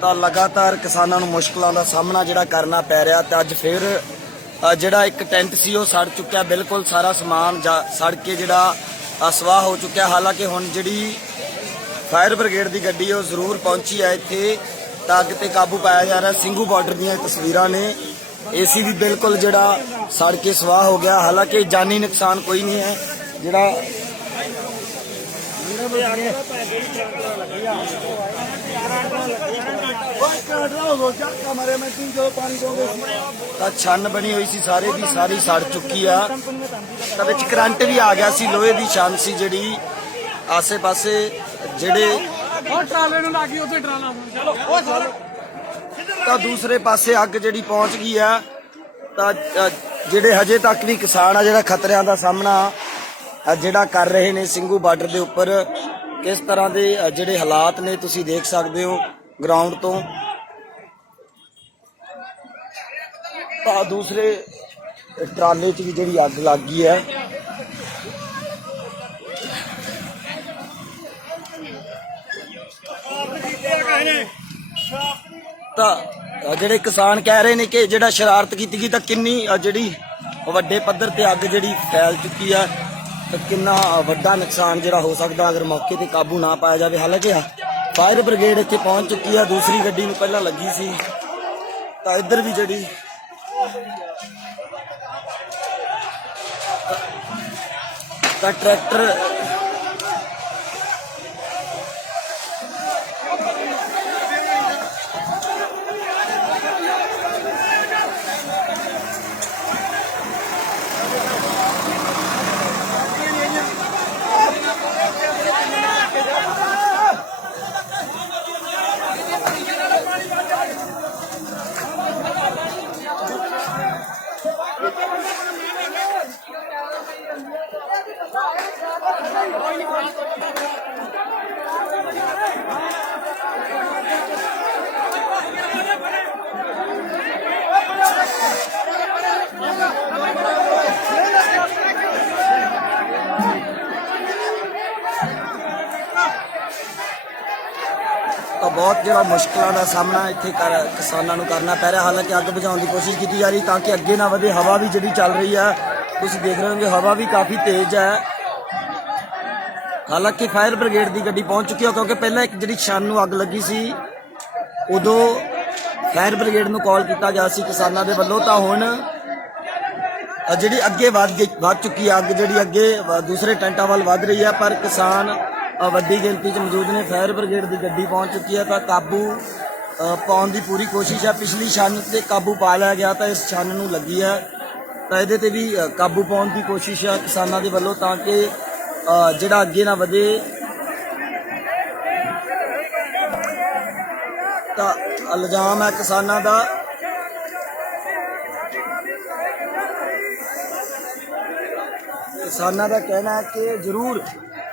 ਤਾਂ ਲਗਾਤਾਰ ਕਿਸਾਨਾਂ ਨੂੰ ਮੁਸ਼ਕਲਾਂ ਦਾ ਸਾਹਮਣਾ ਜਿਹੜਾ ਕਰਨਾ ਪੈ ਰਿਹਾ ਤੇ ਅੱਜ ਫਿਰ ਜਿਹੜਾ ਇੱਕ ਟੈਂਟ ਸੀ ਉਹ ਸੜ ਚੁੱਕਿਆ। ਬਿਲਕੁਲ ਸਾਰਾ ਸਮਾਨ ਸੜ ਕੇ ਜਿਹੜਾ ਸਵਾਹ ਹੋ ਚੁੱਕਿਆ। ਹਾਲਾਂਕਿ ਹੁਣ ਜਿਹੜੀ ਫਾਇਰ ਬ੍ਰਿਗੇਡ ਦੀ ਗੱਡੀ ਉਹ ਜ਼ਰੂਰ ਪਹੁੰਚੀ ਹੈ ਇੱਥੇ ਤਾਂ ਅੱਗ ਤੇ ਕਾਬੂ ਪਾਇਆ ਜਾ ਰਿਹਾ। ਸਿੰਘੂ ਬਾਰਡਰ ਦੀਆਂ ਤਸਵੀਰਾਂ ਨੇ। ਏਸੀ ਵੀ ਬਿਲकुल ਜਿਹੜਾ ਸੜ ਕੇ ਸਵਾਹ ਹੋ ਗਿਆ। ਹਾਲਾਂਕਿ ਜਾਨੀ ਨੁਕਸਾਨ ਕੋਈ ਨਹੀਂ ਹੈ। ਜਿਹੜਾ ਤਾਂ ਛੰਨ ਬਣੀ ਹੋਈ ਸੀ ਸਾਰੇ ਦੀ ਸਾਰੀ ਸੜ ਚੁੱਕੀ ਆ। ਤਾਂ ਵਿੱਚ ਕਰੰਟ ਵੀ ਆ ਗਿਆ ਸੀ। ਲੋਹੇ ਦੀ ਛੰਨ ਸੀ ਜਿਹੜੀ ਆਸੇ ਪਾਸੇ ਜਿਹੜੇ ਟਰਾਲੇ ਨੂੰ ਲੱਗੀ ਉੱਥੇ ਟਰਾਲਾ ਤਾਂ ਦੂਸਰੇ ਪਾਸੇ ਅੱਗ ਜਿਹੜੀ ਪਹੁੰਚ ਗਈ ਆ। ਤਾਂ ਜਿਹੜੇ ਹਜੇ ਤੱਕ ਵੀ ਕਿਸਾਨ ਆ ਜਿਹੜਾ ਖਤਰਿਆਂ ਦਾ ਸਾਹਮਣਾ ਜਿਹੜਾ ਕਰ ਰਹੇ ਨੇ ਸਿੰਘੂ ਬਾਰਡਰ ਦੇ ਉੱਪਰ ਕਿਸ ਤਰ੍ਹਾਂ ਦੇ ਜਿਹੜੇ ਹਾਲਾਤ ਨੇ ਤੁਸੀਂ ਦੇਖ ਸਕਦੇ ਹੋ ਗਰਾਊਂਡ ਤੋਂ। ਤਾਂ ਦੂਸਰੇ ਟਰਾਲੇ 'ਚ ਵੀ ਜਿਹੜੀ ਅੱਗ ਲੱਗ ਗਈ ਹੈ। ਤਾਂ ਜਿਹੜੇ ਕਿਸਾਨ ਕਹਿ ਰਹੇ ਨੇ ਕਿ ਜਿਹੜਾ ਸ਼ਰਾਰਤ ਕੀਤੀ ਗਈ ਤਾਂ ਕਿੰਨੀ ਜਿਹੜੀ ਵੱਡੇ ਪੱਧਰ ਤੇ ਅੱਗ ਜਿਹੜੀ ਫੈਲ ਚੁੱਕੀ ਆ ਤਾਂ ਕਿੰਨਾ ਵੱਡਾ ਨੁਕਸਾਨ ਜਿਹੜਾ ਹੋ ਸਕਦਾ ਅਗਰ ਮੌਕੇ ਤੇ ਕਾਬੂ ਨਾ ਪਾਇਆ ਜਾਵੇ। ਹਾਲਾਂਕਿ ਫਾਇਰ ਬ੍ਰਿਗੇਡ ਇੱਥੇ ਪਹੁੰਚ ਚੁੱਕੀ ਆ। ਦੂਸਰੀ ਗੱਡੀ ਨੂੰ ਪਹਿਲਾਂ ਲੱਗੀ ਸੀ ਤਾਂ ਇੱਧਰ ਵੀ ਜਿਹੜੀ ਤਾਂ ਟਰੈਕਟਰ ਤਾਂ ਬਹੁਤ ਜਿਹੜਾ ਮੁਸ਼ਕਲਾਂ ਦਾ ਸਾਹਮਣਾ ਇੱਥੇ ਕਿਸਾਨਾਂ ਨੂੰ ਕਰਨਾ ਪੈ ਰਿਹਾ। ਹਾਲਾਂਕਿ ਅੱਗ ਬੁਝਾਉਣ ਦੀ ਕੋਸ਼ਿਸ਼ ਕੀਤੀ ਜਾ ਰਹੀ ਤਾਂ ਕਿ ਅੱਗੇ ਨਾ ਵਧੇ। ਹਵਾ ਵੀ ਜਿਹੜੀ ਚੱਲ ਰਹੀ ਹੈ ਤੁਸੀਂ ਦੇਖ ਰਹੇ ਹੋਗੇ ਹਵਾ ਵੀ ਕਾਫੀ ਤੇਜ਼ ਹੈ। ਹਾਲਾਂਕਿ ਫਾਇਰ ਬ੍ਰਿਗੇਡ ਦੀ ਗੱਡੀ ਪਹੁੰਚ ਚੁੱਕੀ ਹੈ ਕਿਉਂਕਿ ਪਹਿਲਾਂ ਇੱਕ ਜਿਹੜੀ ਛੰਨ ਨੂੰ ਅੱਗ ਲੱਗੀ ਸੀ ਉਦੋਂ ਫਾਇਰ ਬ੍ਰਿਗੇਡ ਨੂੰ ਕਾਲ ਕੀਤਾ ਗਿਆ ਸੀ ਕਿਸਾਨਾਂ ਦੇ ਵੱਲੋਂ। ਤਾਂ ਹੁਣ ਜਿਹੜੀ ਅੱਗੇ ਵੱਧ ਚੁੱਕੀ ਹੈ ਅੱਗ ਜਿਹੜੀ ਅੱਗੇ ਦੂਸਰੇ ਟੈਂਟਾਂ ਵੱਲ ਵੱਧ ਰਹੀ ਹੈ ਪਰ ਕਿਸਾਨ ਵੱਡੀ ਗਿਣਤੀ 'ਚ ਮੌਜੂਦ ਨੇ। ਫਾਇਰ ਬ੍ਰਿਗੇਡ ਦੀ ਗੱਡੀ ਪਹੁੰਚ ਚੁੱਕੀ ਹੈ ਤਾਂ ਕਾਬੂ ਪਾਉਣ ਦੀ ਪੂਰੀ ਕੋਸ਼ਿਸ਼ ਹੈ। ਪਿਛਲੀ ਛੰਨ ਤੇ ਕਾਬੂ ਪਾ ਲਿਆ ਗਿਆ ਤਾਂ ਇਸ ਛੰਨ ਨੂੰ ਲੱਗੀ ਹੈ ਤਾਂ ਇਹਦੇ ਤੇ ਵੀ ਕਾਬੂ ਪਾਉਣ ਦੀ ਕੋਸ਼ਿਸ਼ ਹੈ ਕਿਸਾਨਾਂ ਦੇ ਵੱਲੋਂ ਤਾਂ ਕਿ ਜਿਹੜਾ ਅੱਗੇ ਨਾ ਵਧੇ। ਤਾਂ ਇਲਜ਼ਾਮ ਹੈ ਕਿਸਾਨਾਂ ਦਾ ਕਹਿਣਾ ਹੈ ਕਿ ਜ਼ਰੂਰ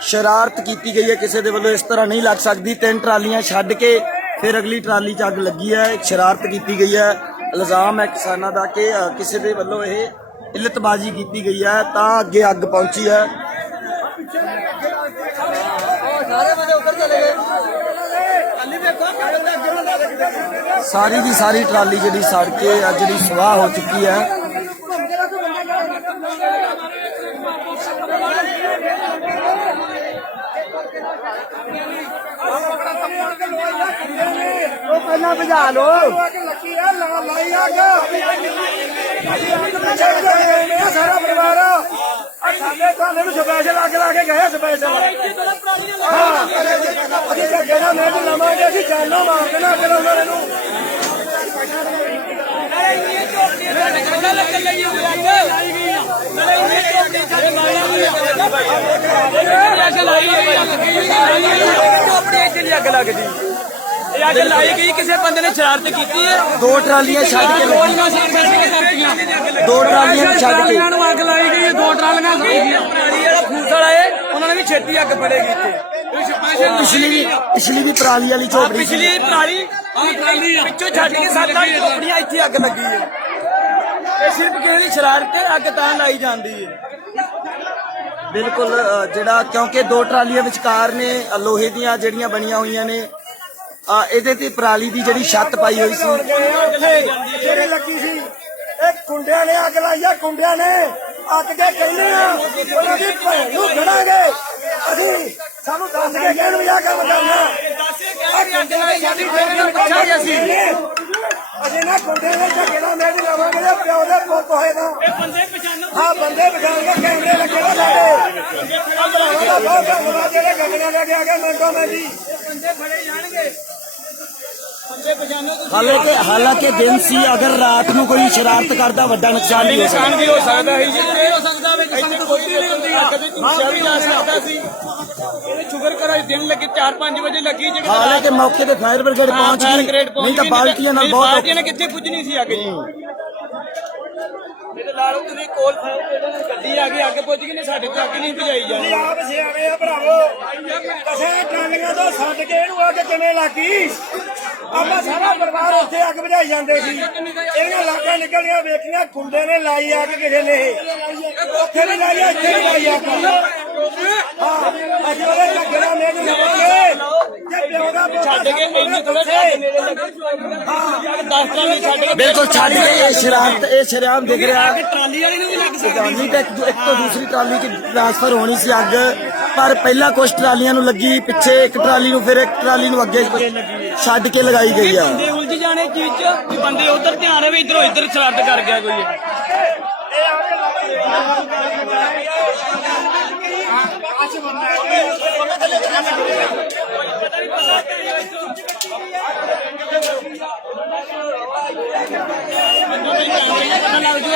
ਸ਼ਰਾਰਤ ਕੀਤੀ ਗਈ ਹੈ ਕਿਸੇ ਦੇ ਵੱਲੋਂ। ਇਸ ਤਰ੍ਹਾਂ ਨਹੀਂ ਲੱਗ ਸਕਦੀ। 3 ਟਰਾਲੀਆਂ ਛੱਡ ਕੇ ਫਿਰ ਅਗਲੀ ਟਰਾਲੀ 'ਚ ਅੱਗ ਲੱਗੀ ਹੈ। ਇੱਕ ਸ਼ਰਾਰਤ ਕੀਤੀ ਗਈ ਹੈ। ਇਲਜ਼ਾਮ ਹੈ ਕਿਸਾਨਾਂ ਦਾ ਕਿ ਕਿਸੇ ਦੇ ਵੱਲੋਂ ਇਹ ਇਲਤਬਾਜ਼ੀ ਕੀਤੀ ਗਈ ਹੈ ਤਾਂ ਅੱਗੇ ਅੱਗ ਪਹੁੰਚੀ ਹੈ। ਸਾਰੀ ਦੀ ਸਾਰੀ ਟਰਾਲੀ ਜਿਹੜੀ ਸੜ ਕੇ ਜਿਹੜੀ ਸਵਾਹ ਹੋ ਚੁੱਕੀ ਹੈ। ਪਹਿਲਾਂ ਬੁਝਾ ਲੋ ਸਾਰਾ ਪਰਿਵਾਰ ਸਾਡੇ ਤੁਹਾਨੂੰ ਸਪੈਸ਼ਲ ਅੱਗ ਲਾ ਕੇ ਗਏ ਸਪੈਸ਼ਲ। ਅਸੀਂ ਜਿਹੜਾ ਮਿੰਟ ਲਵਾਂਗੇ ਅਸੀਂ ਜਾਨੋਂ ਮਾਰ ਦੇਣਾ ਫਿਰ ਉਹਨਾਂ ਨੂੰ। ਅੱਗ ਲੱਗਦੀ ਅੱਗ ਲਾਈ ਗਈ ਕਿਸੇ ਬੰਦੇ ਨੇ ਸ਼ਰਾਰਤ ਕੀਤੀ ਹੈ। 2 ਟਰਾਲੀਆਂ ਛੱਡ ਕੇ 2 ਟਰਾਲੀਆਂ ਛੱਡ ਕੇ ਨੂੰ ਅੱਗ ਲਾਈ ਗਈ। 2 ਟਰਾਲੀਆਂ ਜਿਹੜਾ ਫੂਸ ਵਾਲਾ ਹੈ ਉਹਨਾਂ ਨੇ ਵੀ ਛੇਤੀ ਅੱਗ ਫੜੇਗੀ ਇੱਥੇ। ਪਿਛਲੀ ਵੀ ਪਰਾਲੀ ਵਾਲੀ ਝੋਪੜੀ ਪਿਛਲੀ ਪਰਾਲੀ ਪਿੱਛੋਂ ਛੱਡ ਕੇ 7-8 ਝੋਪੜੀਆਂ ਇੱਥੇ ਅੱਗ ਲੱਗੀ ਹੈ। ਇਹ ਸਿਰਫ ਕਿਸੇ ਦੀ ਸ਼ਰਾਰਤ ਤੇ ਅੱਗ ਤਾਂ ਲਾਈ ਜਾਂਦੀ ਹੈ। ਬਿਲਕੁਲ ਜਿਹੜਾ ਕਿਉਂਕਿ 2 ਟਰਾਲੀਆਂ ਵਿਚਕਾਰ ਨੇ ਲੋਹੇ ਦੀਆਂ ਜਿਹੜੀਆਂ ਬਣੀਆਂ ਹੋਈਆਂ ਨੇ ਇਹਦੇ ਤੇ ਪਰਾਲੀ ਦੀ ਜਿਹੜੀ ਛੱਤ ਪਾਈ ਹੋਈ ਸੀ ਜਿਹੜੀ ਲੱਗੀ ਸੀ ਇਹ ਕੁੰਡਿਆਂ ਨੇ ਅੱਗ ਲਾਈ ਆ ਕੁੰਡਿਆਂ ਨੇ ਅੱਗ ਕੇ ਕਹਿੰਦੇ ਆ ਉਹਨਾਂ ਦੀ ਭੈਣ ਨੂੰ ਖੜਾਂਗੇ ਅਸੀਂ ਸਾਨੂੰ ਦੱਸ ਕੇ ਕਹਿਣ ਵੀ ਆ ਕੰਮ ਕਰਨਾ ਆ ਕੁੰਡਿਆਂ ਨੇ ਸਾਡੀ ਫੈਮਿਲੀ ਬਚਾਈ ਅਸੀਂ ਨਾ ਕੁੰਡਿਆਂ ਦੇ ਝੱਗੇ ਨਾਲ ਮੈਂ ਵੀ ਲਵਾਂਗੇ ਤੇ ਪਿਓ ਦੇ ਪੁੱਤ ਹੋਏ ਨਾ ਹਾਂ ਬੰਦੇ ਬਚਾਉਣ ਕੇ ਕੈਮਰੇ ਲੱਗੇ ਨਾ ਸਾਡੇ ਆ ਭਰਾਵਾਂ ਦਾ ਬਹੁਤ ਧੰਨਵਾਦ ਜਿਹੜੇ ਗੱਡੀਆਂ ਲੈ ਕੇ ਆ ਗਏ ਮਿੰਟੋ ਮਿੰਟੀ ਬੰਦੇ ਫੜੇ ਜਾਣਗੇ ਹਾਲਾਂਕਿ ਦਿਨ ਸੀ ਅਗਰ ਰਾਤ ਨੂੰ ਕੋਈ ਸ਼ਰਾਰਤ ਕਰਦਾ ਵੱਡਾ ਨੁਕਸਾਨ ਵੀ ਹੋ ਸਕਦਾ ਵੀ ਹੋ ਸਕਦਾ ਹੈ ਜੀ ਇਹ ਹੋ ਸਕਦਾ ਵੀ ਕਿਸੇ ਨੂੰ ਕੋਈ ਨਹੀਂ ਹੁੰਦੀ ਆ ਕਦੇ ਤੁਸੀਂ ਵੀ ਜਾ ਸਕਦਾ ਸੀ ਇਹ ਸ਼ੁਕਰ ਕਰੋ ਦਿਨ ਲੱਗੇ 4-5 ਵਜੇ ਲੱਗੀ ਜਿਹੜੇ ਹਾਲਾਂਕਿ ਮੌਕੇ ਤੇ ਫਾਇਰ ਬ੍ਰਿਗੇਡ ਪਹੁੰਚ ਗਈ ਨਹੀਂ ਤਾਂ ਬਾਲਟੀਆਂ ਨਾਲ ਬਹੁਤ ਬਾਲਟੀਆਂ ਨੇ ਕਿੱਥੇ ਪੁੱਜਣੀ ਸੀ ਅੱਗ ਜੀ ਇਹਦੇ ਲਾਲੋ ਤੁਸੀਂ ਕੋਲ ਫਾਇਰ ਗੱਡੀ ਆ ਗਈ ਅੱਗ ਪੁੱਜ ਗਈ ਨੇ ਸਾਡੇ ਤੋਂ ਅੱਗ ਨਹੀਂ ਭਜਾਈ ਜਾਂਦੀ ਆਪ ਸਿਆਣੇ ਆ ਭਰਾਵੋ ਕਸੇ ਟਰਾਲੀਆਂ ਤੋਂ ਛੱਡ ਕੇ ਇਹਨੂੰ ਅੱਗ ਕਿਵੇਂ ਲੱਗੀ ਆਪਾਂ ਸਾਰਾ ਪਰਿਵਾਰ ਉੱਥੇ ਅੱਗ ਬੁਝਾਈ ਜਾਂਦੇ ਸੀ ਇਹਦੀਆਂ ਲਾਗਾਂ ਨਿਕਲੀਆਂ ਵੇਖੀਆਂ ਕੁੰਡੇ ਨੇ ਲਾਈ ਅੱਗ ਕਿਸੇ ਨੇ ਉੱਥੇ ਵੀ ਲਾਈ ਇੱਥੇ ਵੀ ਲਾਈ ਅੱਗ ਹਾਂ ਅਸੀਂ ਉਹਦੇ ਝੱਗੇ ਨਾਲ ਮੇਜ ਲਵਾਂਗੇ ਜੇ ਪਿਓ ਦਾ ਛੱਡ ਕੇ ਇੰਨੇ ਥੋੜੇ ਹਾਂ 10 ਟਰਾਲੀ ਛੱਡ ਕੇ ਬਿਲਕੁਲ ਛੱਡ ਕੇ ਇਹ ਸ਼ਰਾਬ ਦਿਖ ਰਿਹਾ ਟਰਾਲੀ ਵਾਲੀ ਨੂੰ ਵੀ ਲੱਗ ਟਰਾਲੀ ਤਾਂ ਇੱਕ ਤੋਂ ਦੂਸਰੀ ਟਰਾਲੀ 'ਚ ਟ੍ਰਾਂਸਫਰ ਹੋਣੀ ਸੀ ਅੱਗ ਪਰ ਪਹਿਲਾਂ ਕੁਝ ਟਰਾਲੀਆਂ ਨੂੰ ਲੱਗੀ ਪਿੱਛੇ ਇੱਕ ਟਰਾਲੀ ਨੂੰ ਫਿਰ ਇੱਕ ਟਰਾਲੀ ਨੂੰ ਅੱਗੇ ਛੱਡ ਕੇ ਲਗਾਈ ਗਈ ਆ ਬੰਦੇ ਉਲਝ ਜਾਣੇ ਚੀਜ਼ 'ਚ ਵੀ ਬੰਦੇ ਉਧਰ ਧਿਆਨ ਰਵੇ ਇਧਰੋਂ ਇੱਧਰ ਸ਼ਰਾਰਤ ਕਰ ਗਿਆ ਕੋਈ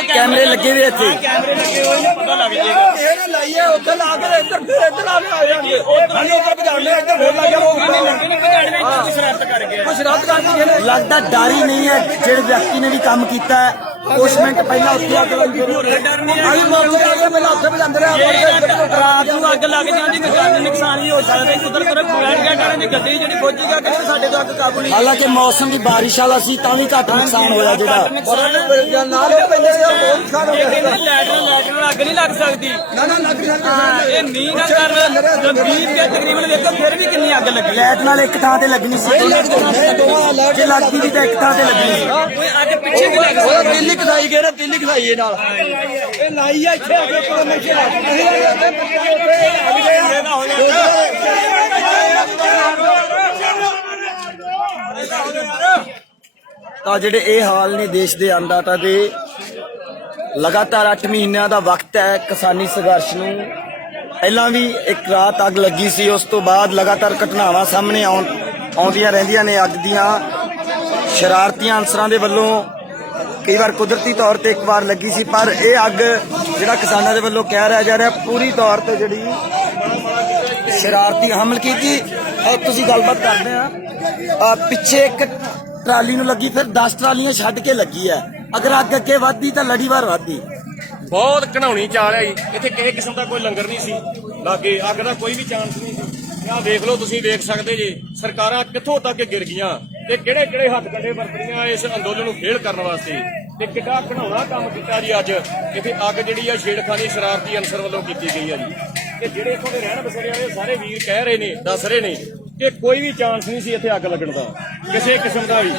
ਕੈਮਰੇ ਲੱਗੇ ਵੀ ਇੱਥੇ ਕੈਮਰੇ ਲੱਗੇ ਹੋਏ ਨੇ ਪਤਾ ਲੱਗ ਜਾਏਗਾ ਇਹਨੇ ਲਾਈਏ ਉੱਥੇ ਲਾ ਕੇ ਇੱਧਰ ਆ ਜਾਣਗੇ ਉੱਧਰ ਭਜਾਉਂਦੇ ਇੱਧਰ ਫੇਰ ਲੱਗ ਜਾਓ ਲੱਗੇ ਨੇ ਭਜਾਣੇ ਵਿੱਚ ਸ਼ਰਾਰਤ ਕਰ ਗਿਆ ਕੁਛ ਰਾਤ ਕਰਦੀ ਲੱਗਦਾ ਡਰ ਹੀ ਨਹੀਂ ਹੈ ਜਿਹੜੇ ਵਿਅਕਤੀ ਨੇ ਵੀ ਕੰਮ ਕੀਤਾ ਹੈ ਉਸ ਮਿੰਟ ਪਹਿਲਾਂ ਉੱਥੇ ਅੱਗ ਲੱਗੀ ਡਰ ਨਹੀਂ ਆਈ ਮੌਕੇ ਤੇ ਆ ਕੇ ਪਹਿਲਾਂ ਉੱਥੇ ਭਜਾਉਂਦੇ ਰਹੇ ਰਾਤ ਨੂੰ ਅੱਗ ਲੱਗ ਜਾਂਦੀ ਤਾਂ ਜਾਨੀ ਨੁਕਸਾਨ ਵੀ ਹੋ ਸਕਦਾ ਕੁਦਰ ਕਰ ਫਾਇਰ ਗੇਟ ਵਾਲਿਆਂ ਦੀ ਗੱਡੀ ਜਿਹੜੀ ਪੁੱਜੇਗਾ ਕਿ ਸਾਡੇ ਤੋਂ ਅੱਗ ਕਾਬੂ ਨਹੀਂ ਹਾਲਾਂਕਿ ਮੌਸਮ ਦੀ ਬਾਰਿਸ਼ ਵਾਲਾ ਸੀ ਤਾਂ ਵੀ ਘੱਟ ਨੁਕਸਾਨ ਹੋਇਆ ਜਿਹੜਾ ਨਾਲ ਪੈਂਦੇ ਬਹੁਤ ਨੁਕਸਾਨ ਹੋ ਇਹ ਗਿਆ ਕਹਿੰਦੇ ਲੈਟਰ ਅੱਗ ਨਹੀਂ ਲੱਗ ਸਕਦੀ ਨਾ ਲੱਗ ਹਾਂ ਇਹ ਨਹੀਂ ਨਾ ਕਰ 20 ਕੇ ਤਕਰੀਬਨ ਦੇਖੋ ਫਿਰ ਵੀ ਕਿੰਨੀ ਅੱਗ ਲੱਗੀ ਲੈਟ ਨਾਲ ਇੱਕ ਥਾਂ ਤੇ ਲੱਗਣੀ ਸੀ ਜੇ ਲੱਗਦੀ ਵੀ ਤਾਂ ਇੱਕ ਥਾਂ ਤੇ ਲੱਗਣੀ ਸੀ ਓਏ ਅੱਜ ਪਿੱਛੇ ਵੀ ਲੱਗ ਸਕਦਾ ਦਿੱਲੀ ਕਸਾਈ ਗਏ ਨਾ ਦਿੱਲੀ ਕਸਾਈ ਇਹ ਨਾਲ ਇਹ ਲਾਈ ਆ ਇੱਥੇ ਆ ਕੇ ਕੋਲ ਨਸ਼ੇ ਲਾ ਕੇ ਤਾਂ ਜਿਹੜੇ ਇਹ ਹਾਲ ਨੇ ਦੇਸ਼ ਦੇ ਅੰਨਦਾਤਾ ਦੇ ਲਗਾਤਾਰ 8 ਮਹੀਨਿਆਂ ਦਾ ਵਕਤ ਹੈ ਕਿਸਾਨੀ ਸੰਘਰਸ਼ ਨੂੰ ਪਹਿਲਾਂ ਵੀ ਇੱਕ ਰਾਤ ਅੱਗ ਲੱਗੀ ਸੀ ਉਸ ਤੋਂ ਬਾਅਦ ਲਗਾਤਾਰ ਘਟਨਾਵਾਂ ਸਾਹਮਣੇ ਆਉਂਦੀਆਂ ਰਹਿੰਦੀਆਂ ਨੇ ਅੱਗ ਦੀਆਂ ਸ਼ਰਾਰਤੀਆਂ ਅਨਸਰਾਂ ਦੇ ਵੱਲੋਂ ਕਈ ਵਾਰ ਕੁਦਰਤੀ ਤੌਰ ਤੇ ਇੱਕ ਵਾਰ ਲੱਗੀ ਸੀ ਪਰ ਇਹ ਅੱਗ ਜਿਹੜਾ ਕਿਸਾਨਾਂ ਦੇ ਵੱਲੋਂ ਕਹਿ ਰਿਹਾ ਜਾ ਰਿਹਾ ਪੂਰੀ ਤੌਰ ਤੇ ਜਿਹੜੀ ਸ਼ਰਾਰਤੀ ਹਮਲ ਕੀਤੀ ਤੁਸੀਂ ਗੱਲਬਾਤ ਕਰਦੇ ਆ ਪਿੱਛੇ ਇੱਕ ਟਰਾਲੀ ਨੂੰ ਲੱਗੀ ਫਿਰ 10 ਟਰਾਲੀਆਂ ਛੱਡ ਕੇ ਲੱਗੀ ਹੈ ਅਗਰ ਅੱਗ ਅੱਗੇ ਵੱਧਦੀ ਤਾਂ ਲੜੀਵਾਰ ਵੱਧਦੀ ਬਹੁਤ ਘਣਾਉਣੀ ਚਾਲ ਹੈ ਜੀ ਇੱਥੇ ਕਿਸੇ ਕਿਸਮ ਦਾ ਕੋਈ ਲੰਗਰ ਨਹੀਂ ਸੀ ਲਾਗੇ ਅੱਗ ਦਾ ਕੋਈ ਵੀ ਚਾਂਸ ਨਹੀਂ ਸੀ ਆਹ ਦੇਖ ਲਓ ਤੁਸੀਂ ਵੇਖ ਸਕਦੇ ਜੀ ਸਰਕਾਰਾਂ ਕਿੱਥੋਂ ਤੱਕ ਗਿਰ ਗਈਆਂ ਤੇ ਕਿਹੜੇ ਕਿਹੜੇ ਹੱਥ ਕੰਡੇ ਵਰਤੀਆਂ ਇਸ ਅੰਦੋਲਨ ਨੂੰ ਫੇਲ ਕਰਨ ਵਾਸਤੇ ਤੇ ਕਿੱਡਾ ਘਣਾਉਣਾ ਕੰਮ ਕੀਤਾ ਜੀ ਅੱਜ ਇੱਥੇ ਅੱਗ ਜਿਹੜੀ ਆ ਛੇੜਖਾਨੀ ਸ਼ਰਾਰਤੀ ਅਨਸਰ ਵੱਲੋਂ ਕੀਤੀ ਗਈ ਆ ਜੀ ਤੇ ਜਿਹੜੇ ਇੱਥੋਂ ਦੇ ਰਹਿਣ ਬਸੇਰੇ ਵਾਲੇ ਸਾਰੇ ਵੀਰ ਕਹਿ ਰਹੇ ਨੇ ਦੱਸ ਰਹੇ ਨੇ ਕਿ ਕੋਈ ਵੀ ਚਾਂਸ ਨਹੀਂ ਸੀ ਇੱਥੇ ਅੱਗ ਲੱਗਣ ਦਾ ਕਿਸੇ ਕਿਸਮ ਦਾ ਵੀ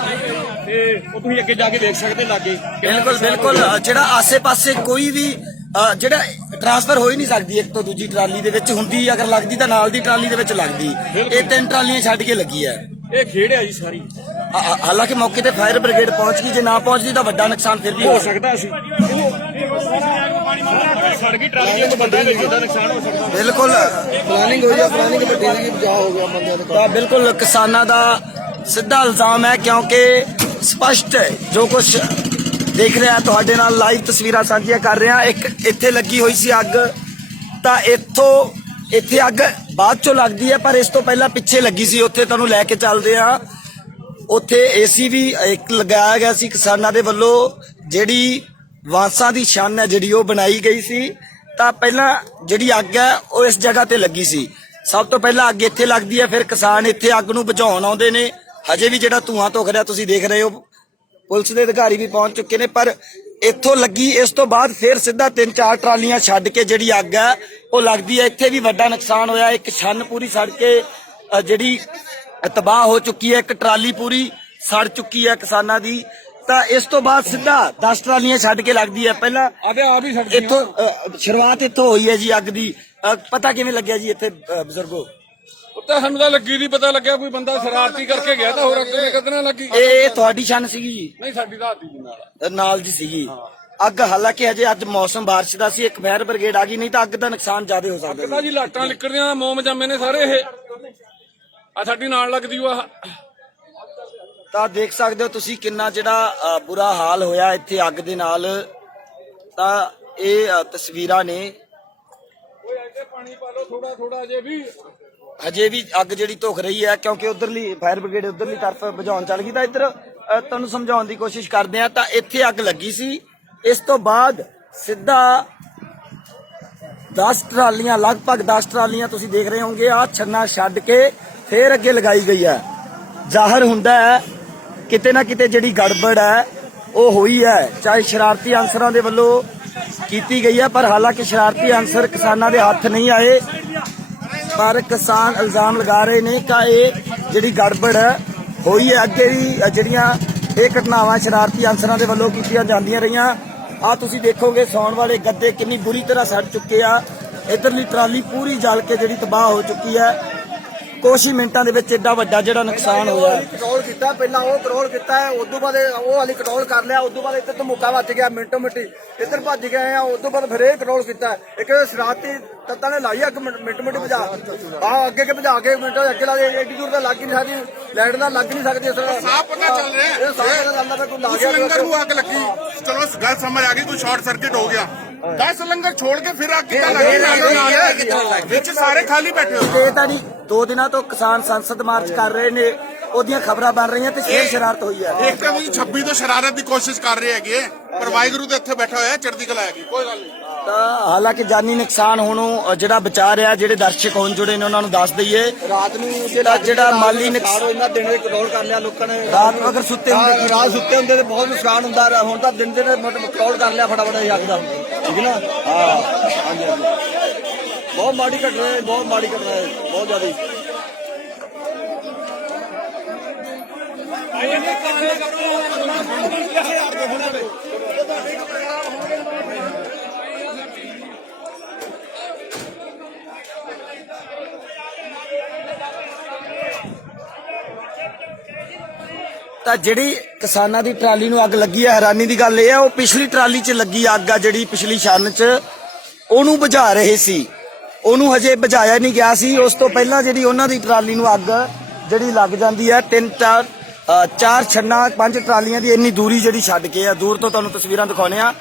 ਤੇ ਉਹ ਤੁਸੀਂ ਅੱਗੇ ਜਾ ਕੇ ਦੇਖ ਸਕਦੇ ਲਾਗੇ ਬਿਲਕੁਲ ਜਿਹੜਾ ਆਸੇ-ਪਾਸੇ ਕੋਈ ਵੀ ਜਿਹੜਾ ਟ੍ਰਾਂਸਫਰ ਹੋ ਹੀ ਨਹੀਂ ਸਕਦੀ ਇੱਕ ਤੋਂ ਦੂਜੀ ਟਰਾਲੀ ਦੇ ਵਿੱਚ ਹੁੰਦੀ ਅਗਰ ਲੱਗਦੀ ਤਾਂ ਨਾਲ ਦੀ ਟਰਾਲੀ ਦੇ ਵਿੱਚ ਲੱਗਦੀ ਇਹ 3 ਟਰਾਲੀਆਂ ਛੱਡ ਕੇ ਲੱਗੀ ਹੈ ਇਹ ਖੇਡ ਆ ਜੀ ਸਾਰੀ ਹਾਲਾਂਕਿ ਮੌਕੇ ਤੇ ਫਾਇਰ ਬ੍ਰਿਗੇਡ ਪਹੁੰਚ ਗਈ ਜੇ ਨਾ ਪਹੁੰਚਦੀ ਤਾਂ ਵੱਡਾ ਨੁਕਸਾਨ ਫਿਰ ਵੀ ਹੋ ਸਕਦਾ ਸੀ ਸੜ ਗਈ ਟਰਾਲੀ ਇੱਕ ਬੰਦੇ ਦੇ ਜਿੱਦਾਂ ਨੁਕਸਾਨ ਹੋ ਸਕਦਾ ਬਿਲਕੁਲ ਪਲਾਨਿੰਗ ਹੋਈ ਆ ਪਲਾਨਿੰਗ ਵੱਡੇ ਦੀ ਬਚਾਅ ਹੋ ਗਿਆ ਬੰਦਿਆਂ ਦਾ ਤਾਂ ਬਿਲਕੁਲ ਕਿਸਾਨਾਂ ਦਾ ਸਿੱਧਾ ਇਲਜ਼ਾਮ ਹੈ ਕਿਉਂਕਿ ਸਪਸ਼ਟ ਹੈ ਜੋ ਕੁਝ ਦੇਖ ਰਿਹਾ ਤੁਹਾਡੇ ਨਾਲ ਲਾਈਵ ਤਸਵੀਰਾਂ ਸਾਂਝੀਆਂ ਕਰ ਰਿਹਾ ਇੱਕ ਇੱਥੇ ਲੱਗੀ ਹੋਈ ਸੀ ਅੱਗ ਤਾਂ ਇੱਥੇ ਅੱਗ ਬਾਅਦ ਚੋਂ ਲੱਗਦੀ ਹੈ ਪਰ ਇਸ ਤੋਂ ਪਹਿਲਾਂ ਪਿੱਛੇ ਲੱਗੀ ਸੀ ਉੱਥੇ ਤੁਹਾਨੂੰ ਲੈ ਕੇ ਚੱਲਦੇ ਆ ਉੱਥੇ ਏਸੀ ਵੀ ਇੱਕ ਲਗਾਇਆ ਗਿਆ ਸੀ ਕਿਸਾਨਾਂ ਦੇ ਵੱਲੋਂ ਜਿਹੜੀ ਵਾਂਸਾਂ ਦੀ ਛੰਨ ਹੈ ਜਿਹੜੀ ਉਹ ਬਣਾਈ ਗਈ ਸੀ ਤਾਂ ਪਹਿਲਾਂ ਜਿਹੜੀ ਅੱਗ ਹੈ ਉਹ ਇਸ ਜਗ੍ਹਾ ਤੇ ਲੱਗੀ ਸੀ ਸਭ ਤੋਂ ਪਹਿਲਾਂ ਅੱਗ ਇੱਥੇ ਲੱਗਦੀ ਹੈ ਫਿਰ ਕਿਸਾਨ ਇੱਥੇ ਅੱਗ ਨੂੰ ਬੁਝਾਉਣ ਆਉਂਦੇ ਨੇ ਹਜੇ ਵੀ ਜਿਹੜਾ ਧੂਆਂ ਧੁੱਖ ਰਿਹਾ ਤੁਸੀਂ ਦੇਖ ਰਹੇ ਹੋ ਪੁਲਿਸ ਦੇ ਅਧਿਕਾਰੀ ਵੀ ਪਹੁੰਚ ਚੁੱਕੇ ਨੇ ਪਰ ਇੱਥੋਂ ਲੱਗੀ ਇਸ ਤੋਂ ਬਾਅਦ ਫਿਰ ਸਿੱਧਾ 3-4 ਟਰਾਲੀਆਂ ਛੱਡ ਕੇ ਜਿਹੜੀ ਅੱਗ ਹੈ ਉਹ ਲੱਗਦੀ ਹੈ ਇੱਥੇ ਵੀ ਵੱਡਾ ਨੁਕਸਾਨ ਹੋਇਆ ਇੱਕ ਛੰਨ ਪੂਰੀ ਸੜ ਕੇ ਜਿਹੜੀ ਤਬਾਹ ਹੋ ਚੁੱਕੀ ਹੈ। ਇੱਕ ਟਰਾਲੀ ਪੂਰੀ ਸੜ ਚੁੱਕੀ ਹੈ ਕਿਸਾਨਾਂ ਦੀ। ਤਾਂ ਇਸ ਤੋਂ ਬਾਅਦ ਸਿੱਧਾ 10 ਟਰਾਲੀਆਂ ਛੱਡ ਕੇ ਲੱਗਦੀ ਹੈ। ਪਹਿਲਾਂ ਇੱਥੋਂ ਸ਼ੁਰੂਆਤ ਇੱਥੋਂ ਹੋਈ ਹੈ ਜੀ ਅੱਗ ਦੀ। ਪਤਾ ਕਿਵੇਂ ਲੱਗਿਆ ਜੀ ਇੱਥੇ ਬਜ਼ੁਰਗੋ? ਤਾਂ ਸਾਨੂੰ ਤਾਂ ਲੱਗੀ ਨਹੀਂ ਪਤਾ ਲੱਗਿਆ, ਕੋਈ ਬੰਦਾ ਸ਼ਰਾਰਤੀ ਕਰਕੇ ਗਿਆ ਤਾਂ ਹੋਰ ਅੱਗੇ ਕਿੱਦਾਂ ਲੱਗੀ। ਇਹ ਤੁਹਾਡੀ ਛੰਨ ਸੀਗੀ ਜੀ? ਨਹੀਂ, ਸਾਡੀ ਤਾਂ ਆਦੀ ਜੀ ਨਾਲ ਜੀ ਸੀਗੀ ਅੱਗ। ਹਾਲਾਂਕਿ ਅਜੇ ਅੱਜ ਮੌਸਮ ਬਾਰਿਸ਼ ਦਾ ਸੀ, ਇੱਕ ਫਾਇਰ ਬ੍ਰਿਗੇਡ ਆ ਗਈ, ਨਹੀਂ ਤਾਂ ਅੱਗ ਦਾ ਨੁਕਸਾਨ ਜ਼ਿਆਦਾ ਹੋ ਸਕਦਾ ਤਾਂ ਜੀ ਲਾਟਾਂ ਲਿਕੜੀਆਂ, ਮੋਮ ਜੰਮੇ ਨੇ ਸਾਰੇ। ਇਹ ਆ ਸਾਡੀ ਨਾਲ ਲੱਗਦੀ ਵਾ। ਤਾਂ ਦੇਖ ਸਕਦੇ ਹੋ ਤੁਸੀਂ ਕਿੰਨਾ ਜਿਹੜਾ ਬੁਰਾ ਹਾਲ ਹੋਇਆ ਇੱਥੇ ਅੱਗ ਦੇ ਨਾਲ। ਤਾਂ ਇਹ ਤਸਵੀਰਾਂ ਨੇ। ਪਾਣੀ ਪਾ ਲਓ ਥੋੜਾ ਥੋੜਾ ਜੇ ਵੀ। ਹਜੇ ਵੀ ਅੱਗ ਜਿਹੜੀ ਧੁਖ ਰਹੀ ਹੈ, ਕਿਉਂਕਿ ਉਧਰਲੀ ਫਾਇਰ ਬ੍ਰਿਗੇਡ ਉਧਰਲੀ ਤਰਫ ਬੁਝਾਉਣ ਚੱਲ ਗਈ। ਤਾਂ ਇੱਧਰ ਤੁਹਾਨੂੰ ਸਮਝਾਉਣ ਦੀ ਕੋਸ਼ਿਸ਼ ਕਰਦੇ ਆ। ਤਾਂ ਇੱਥੇ ਅੱਗ ਲੱਗੀ ਸੀ, ਇਸ ਤੋਂ ਬਾਅਦ ਸਿੱਧਾ 10 ਟਰਾਲੀਆਂ, ਲਗਭਗ 10 ਟਰਾਲੀਆਂ ਤੁਸੀਂ ਦੇਖ ਰਹੇ ਹੋਵੋਗੇ, ਆ ਛੰਨਾ ਛੱਡ ਕੇ ਫੇਰ ਅੱਗੇ ਲਗਾਈ ਗਈ ਹੈ। ਜ਼ਾਹਰ ਹੁੰਦਾ ਹੈ ਕਿਤੇ ਨਾ ਕਿਤੇ ਜਿਹੜੀ ਗੜਬੜ ਹੈ ਉਹ ਹੋਈ ਹੈ, ਚਾਹੇ ਸ਼ਰਾਰਤੀ ਅਨਸਰਾਂ ਦੇ ਵੱਲੋਂ ਕੀਤੀ ਗਈ ਹੈ, ਪਰ ਹਾਲਾਂਕਿ ਸ਼ਰਾਰਤੀ ਅਨਸਰ ਕਿਸਾਨਾਂ ਦੇ ਹੱਥ ਨਹੀਂ ਆਏ। ਪਰ ਕਿਸਾਨ ਇਲਜ਼ਾਮ ਲਗਾ ਰਹੇ ਨੇ ਕਿ ਇਹ ਜਿਹੜੀ ਗੜਬੜ ਹੋਈ ਹੈ, ਅੱਗੇ ਵੀ ਜਿਹੜੀਆਂ ਇਹ ਘਟਨਾਵਾਂ ਸ਼ਰਾਰਤੀ ਅਨਸਰਾਂ ਦੇ ਵੱਲੋਂ ਕੀਤੀਆਂ ਜਾਂਦੀਆਂ ਰਹੀਆਂ। ਆ ਤੁਸੀਂ ਦੇਖੋਗੇ ਸੌਣ ਵਾਲੇ ਗੱਦੇ ਕਿੰਨੀ ਬੁਰੀ ਤਰ੍ਹਾਂ ਸੜ ਚੁੱਕੇ ਆ। ਇਧਰਲੀ ਟਰਾਲੀ ਪੂਰੀ ਜਲ ਕੇ ਜਿਹੜੀ ਤਬਾਹ ਹੋ ਚੁੱਕੀ ਹੈ। ਕੁਛ ਹੀ ਮਿੰਟਾਂ ਦੇ ਵਿੱਚ ਏਡਾ ਵੱਡਾ ਜਿਹੜਾ ਨੁਕਸਾਨ ਹੋਇਆ। ਕੰਟਰੋਲ ਕੀਤਾ, ਪਹਿਲਾਂ ਉਹ ਕੰਟਰੋਲ ਕੀਤਾ ਹੈ, ਉਦੋਂ ਬਾਅਦ ਉਹ ਵਾਲੀ ਕੰਟਰੋਲ ਕਰ ਲਿਆ, ਉਦੋਂ ਬਾਅਦ ਇੱਧਰ ਧਮੂਕਾ ਵੱਜ ਗਿਆ, ਮਿੰਟੋ ਮਿੰਟੀ ਇੱਧਰ ਭੱਜ ਗਏ ਆ, ਉਦੋਂ ਬਾਅਦ ਫਿਰ ਇਹ ਕੰਟਰੋਲ ਕੀਤਾ। ਇੱਕ ਸ਼ਰਾਰਤੀ ਤੱਤਾਂ ਨੇ ਲਾਈ ਅੱਗ ਮਿੰਟੋ ਮਿੰਟੀ ਭਜਾ ਅੱਗੇ ਭਜਾ ਕੇ ਮਿੰਟੋ ਅੱਗੇ ਲਾ ਕੇ ਐਡੀ ਦੂਰ ਤਾਂ ਲੱਗ ਹੀ ਨਹੀਂ ਸਕਦੀ, ਲਾਈਟ ਨਾਲ ਲੱਗ ਨਹੀਂ ਸਕਦੀ। ਸਾਫ ਪਤਾ ਚੱਲ ਰਿਹਾ ਇਹ ਸਾਰਾ ਪਤਾ ਚੱਲਦਾ ਕੋਈ ਲਾ ਗਿਆ ਲੰਗਰ ਨੂੰ ਅੱਗ ਲੱਗੀ। ਚਲੋ ਗੱਲ ਸਮਝ ਆ ਗਈ, ਕੋਈ ਸ਼ਾਰਟ ਸਰਕਟ ਹੋ ਗਿਆ। 10 ਲੰਗਰ ਛੋੜ ਕੇ ਫਿਰ ਅੱਗ ਕਿੱਦਾਂ ਲੱਗੀ? ਵਿੱਚ ਸਾਰੇ ਖਾਲੀ ਬੈਠੇ ਹੋ। ਇਹ ਤਾਂ ਨਹੀਂ, 2 ਦਿਨਾਂ ਤੋਂ ਕਿਸਾਨ ਸੰਸਦ ਮਾਰਚ ਕਰ ਰਹੇ ਨੇ, ਉਹਦੀਆਂ ਖਬਰਾਂ ਬਣ ਰਹੀਆਂ ਤੇ ਫੇਰ ਸ਼ਰਾਰਤ ਹੋਈ ਹੈ। ਇੱਕ ਤਾਂ ਵੀ 26 ਤੋਂ ਸ਼ਰਾਰਤ ਦੀ ਕੋਸ਼ਿਸ਼ ਕਰ ਰਹੇ ਹੈਗੇ, ਪਰ ਵਾਹਿਗੁਰੂ ਦੇ ਇੱਥੇ ਬੈਠਾ ਹੋਇਆ, ਚੜ੍ਹਦੀ ਕਲਾ ਹੈਗੀ, ਕੋਈ ਗੱਲ ਨਹੀਂ। ਤਾਂ ਹਾਲਾਂਕਿ ਜਾਨੀ ਨੁਕਸਾਨ ਹੋਣੋਂ ਜਿਹੜਾ ਬਚਾ ਰਿਹਾ, ਜਿਹੜੇ ਦਰਸ਼ਕ ਹੁਣ ਜੁੜੇ ਨੇ ਉਹਨਾਂ ਨੂੰ ਦੱਸ ਦਈਏ, ਰਾਤ ਨੂੰ ਜਿਹੜਾ ਮਾਲੀ ਨੁਕਸਾਨ ਇਹਨਾਂ ਦਿਨ ਦੇ ਕੰਟਰੋਲ ਕਰ ਲਿਆ ਲੋਕਾਂ ਨੇ। ਰਾਤ ਨੂੰ ਅਗਰ ਸੁੱਤੇ ਹੁੰਦੇ ਰਾਤ ਸੁੱਤੇ ਹੁੰਦੇ ਤੇ ਬਹੁਤ ਨੁਕਸਾਨ ਹੁੰਦਾ। ਹੁਣ ਤਾਂ ਦਿਨ ਦੇ ਕੰਟਰੋਲ ਕਰ ਲਿਆ ਫਟਾਫਟ ਅੱਗ ਦਾ, ਠੀਕ ਹੈ ਨਾ? ਹਾਂ, ਹਾਂਜੀ ਹਾਂਜੀ, ਬਹੁਤ ਮਾੜੀ ਘਟਨਾ ਹੈ, ਬਹੁਤ ਮਾੜੀ ਘਟਨਾ ਹੈ, ਬਹੁਤ ਜ਼ਿਆਦਾ। ਤਾਂ ਜਿਹੜੀ ਕਿਸਾਨਾਂ ਦੀ ਟਰਾਲੀ ਨੂੰ ਅੱਗ ਲੱਗੀ ਹੈ, ਹੈਰਾਨੀ ਦੀ ਗੱਲ ਇਹ ਹੈ ਉਹ ਪਿਛਲੀ ਟਰਾਲੀ 'ਚ ਲੱਗੀ ਅੱਗ ਆ, ਜਿਹੜੀ ਪਿਛਲੀ ਛੰਨ 'ਚ ਉਹਨੂੰ ਬੁਝਾ ਰਹੇ ਸੀ, ਉਹਨੂੰ ਹਜੇ ਬੁਝਾਇਆ ਨਹੀਂ ਗਿਆ ਸੀ। ਉਸ ਤੋਂ ਪਹਿਲਾਂ ਜਿਹੜੀ ਉਹਨਾਂ ਦੀ ਟਰਾਲੀ ਨੂੰ ਅੱਗ ਜਿਹੜੀ ਲੱਗ ਜਾਂਦੀ ਹੈ, 4 ਛੰਨਾ 5 ਟਰਾਲੀਆਂ ਦੀ ਇੰਨੀ ਦੂਰੀ ਜਿਹੜੀ ਛੱਡ ਕੇ ਆ, ਦੂਰ ਤੋਂ ਤੁਹਾਨੂੰ ਤਸਵੀਰਾਂ ਦਿਖਾਉਣੇ ਆ।